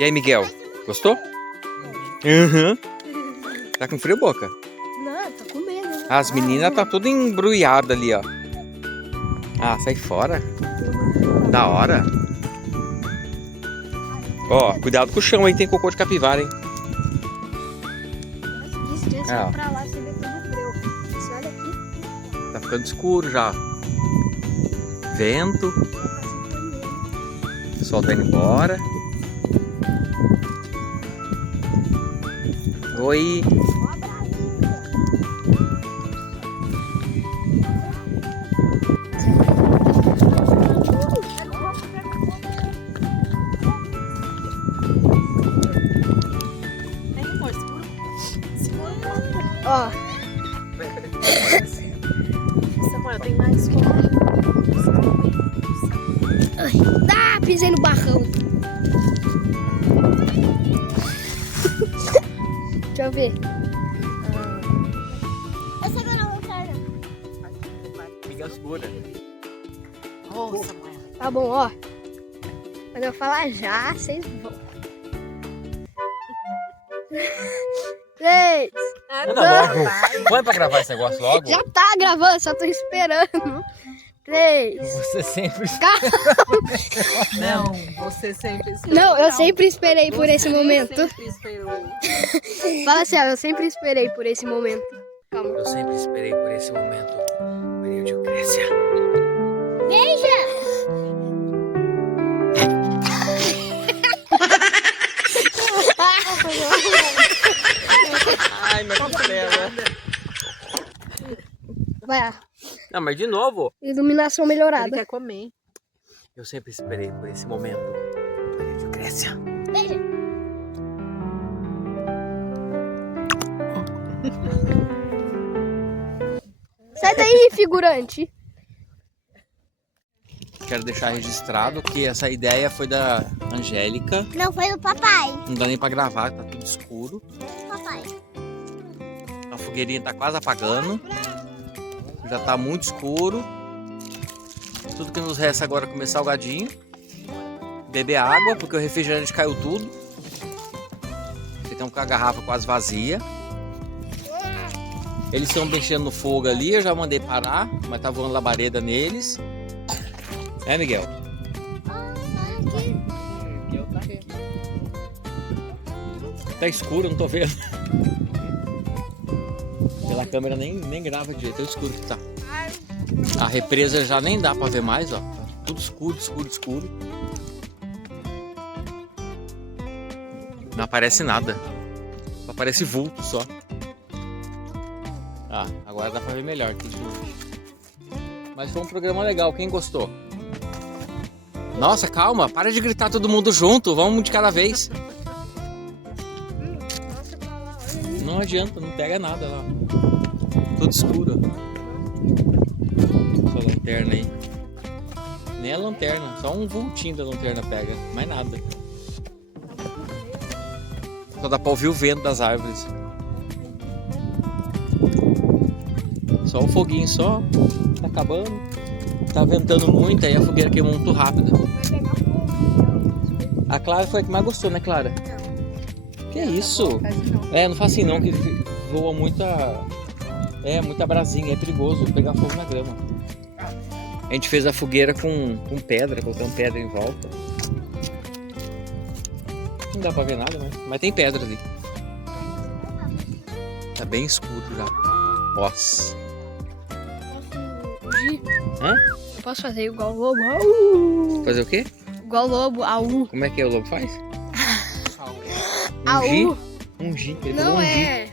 E aí, Miguel? Gostou? Uhum. Tá com frio, Boca? Não, tô com medo. Né? As meninas tá tudo embrulhada ali, ó. Ah, sai fora. Da hora. Ó, cuidado com o chão aí, tem cocô de capivara, hein? Nossa, É, ó. pra lá, você vê como frio. Você olha aqui. Tá ficando escuro já. Vento. O sol tá indo embora. Oi. Ó. Samuel, tem mais como. Ah, pisei no barrão. Deixa eu ver. Eu sei que eu não quero. Miguel segura. Oh, Samuel. Tá bom, ó. Quando eu falar já, vocês vão. 3. Anda logo. Põe pra gravar esse negócio logo. Já tá gravando, só tô esperando. 3. Você sempre... Não, você sempre esperou. Não, eu sempre esperei por esse Você momento. sempre esperou. Fala assim, ó, eu sempre esperei por esse momento. Calma. Eu sempre esperei por esse momento. Maria de Lucrécia. Ai, meu costela. Vai, Não, mas de novo. iluminação Ele melhorada. quer comer. Eu sempre esperei por esse momento. Maria de Lucrécia. Sai daí, figurante. Quero deixar registrado que essa ideia foi da Angélica. Não foi do papai. Não dá nem pra gravar, tá tudo escuro. Papai. A fogueirinha tá quase apagando. Já tá muito escuro. Tudo que nos resta agora é comer salgadinho. Beber água, porque o refrigerante caiu tudo. Ficamos com a garrafa quase vazia. Eles estão mexendo no fogo ali, eu já mandei parar, mas tá voando labareda neles. É, Miguel? Tá escuro, não tô vendo. Pela câmera nem grava direito, é escuro que tá. A represa já nem dá pra ver mais, ó. Tá tudo escuro, escuro, escuro. Não aparece nada. Só aparece vulto só. Ah, agora dá pra ver melhor aqui de longe. Mas foi um programa legal, quem gostou? Nossa, calma, para de gritar todo mundo junto, vamos um de cada vez. Não adianta, não pega nada lá. Tudo escuro. Essa lanterna aí. Nem a lanterna, só um vultinho da lanterna pega, mais nada. Só dá pra ouvir o vento das árvores. Só o foguinho só, tá acabando. Tá ventando muito, aí a fogueira queimou muito rápido. A Clara foi a que mais gostou, né, Clara? Que isso? É, não faz assim não, que voa muita... muita brasinha, é perigoso pegar fogo na grama. A gente fez a fogueira com pedra, colocamos pedra em volta. Não dá pra ver nada, né? Mas tem pedra ali. Tá bem escuro já. Nossa. Hã? Eu posso fazer igual o lobo. Au! Fazer o quê? Igual o lobo, au. Como é que o lobo faz? Au. Ungir? Ungir. Ele falou Não ungir. é.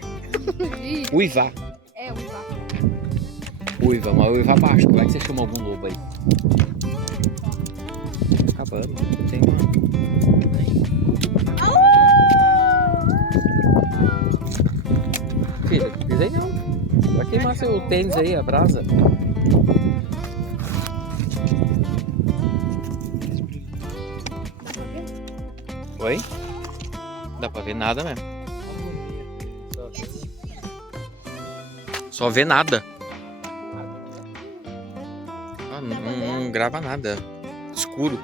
Ungir. Uivar. É, uivar. Uiva, mas uiva baixo. Como é que você chama algum lobo aí? Tá acabando. Tem uma... Filha, pisei não. Vai queimar seu tênis aí, a brasa. Oi? Dá pra ver nada mesmo. Só vê nada. Ah, não grava nada. Escuro.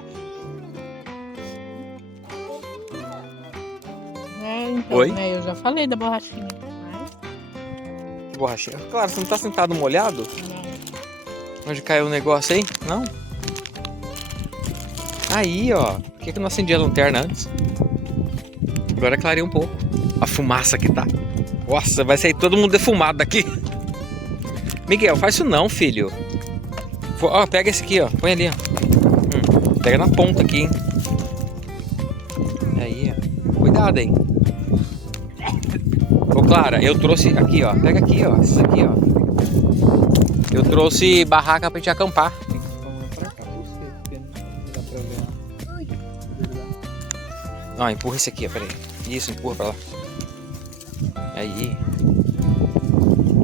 então, Oi? né? Eu já falei da borrachinha. Mas Que borrachinha. Claro, você não tá sentado molhado? não. Onde caiu o negócio aí? Não? Aí, ó. Por que eu não acendi a lanterna antes? Agora clareia um pouco. A fumaça que tá. Nossa, vai sair todo mundo defumado daqui. Miguel, faz isso não, filho. Ó, pega esse aqui, ó. Põe ali, ó. Pega na ponta aqui, hein. Aí, ó. Cuidado, hein. Ô, Clara, eu trouxe... Aqui, ó. Pega aqui, ó. Isso aqui, ó. Eu trouxe barraca pra gente acampar. Tem que tomar pra cá, porque não dá pra ver. Ó, empurra esse aqui, ó. Pera aí. Isso, empurra pra lá. Aí.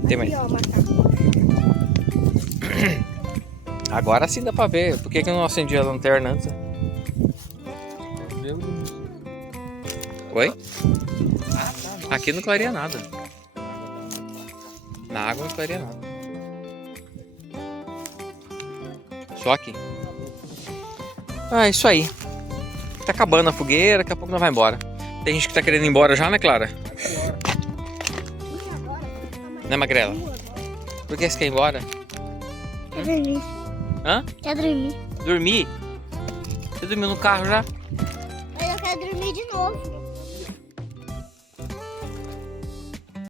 Tem mais. Aqui, ó, macaco. Agora sim dá pra ver. Por que eu não acendi a lanterna antes? Meu Deus. Oi? Ah, tá. Aqui não clareia nada. Na água não clareia nada. Só aqui. Ah, isso aí. Tá acabando a fogueira, daqui a pouco nós vai embora. Tem gente que tá querendo ir embora já, né, Clara? Né, Magrela? Por que você quer ir embora? Quer dormir. Hã? Quer dormir. Dormir? Você dormiu no carro já? Mas eu quero dormir de novo.